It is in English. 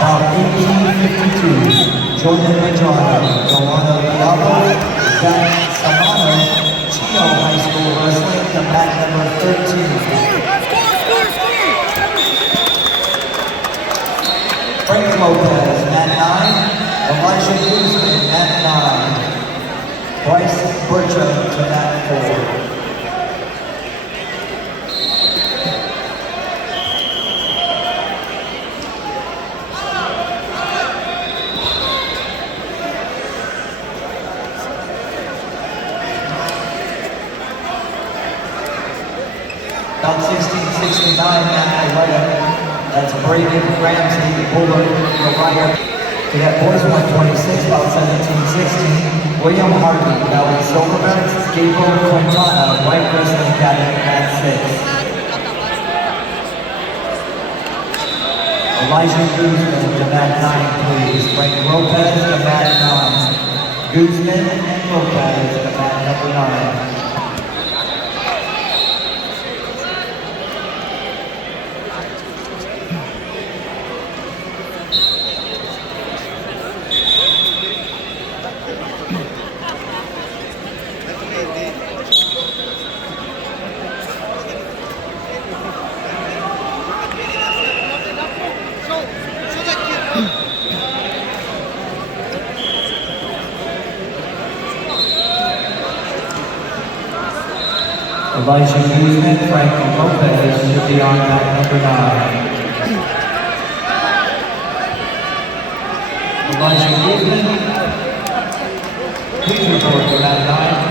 About 1852, Jordan Medrano, Delano Diablo, Zach Samano, Chino High School Wrestling, to mat number 13. Frank Lopez, mat 9. Elijah Guzman, mat 9. Bryce Bertram to mat 4. About 1669, Matt Uriah. That's Braden Ramsey, Bullard, Uriah. We got boys 126, about 1716. William Harvey, Valley Silverbacks, Gabriel Quintana, White Wrestling Academy, at 6. Elijah Guzman to mat 9, please. Frank Lopez to mat 9. Guzman and Lopez to mat number 9. Elijah Guzman, Frank Lopez should be on mat number 9. Elijah Guzman, please report to mat 9.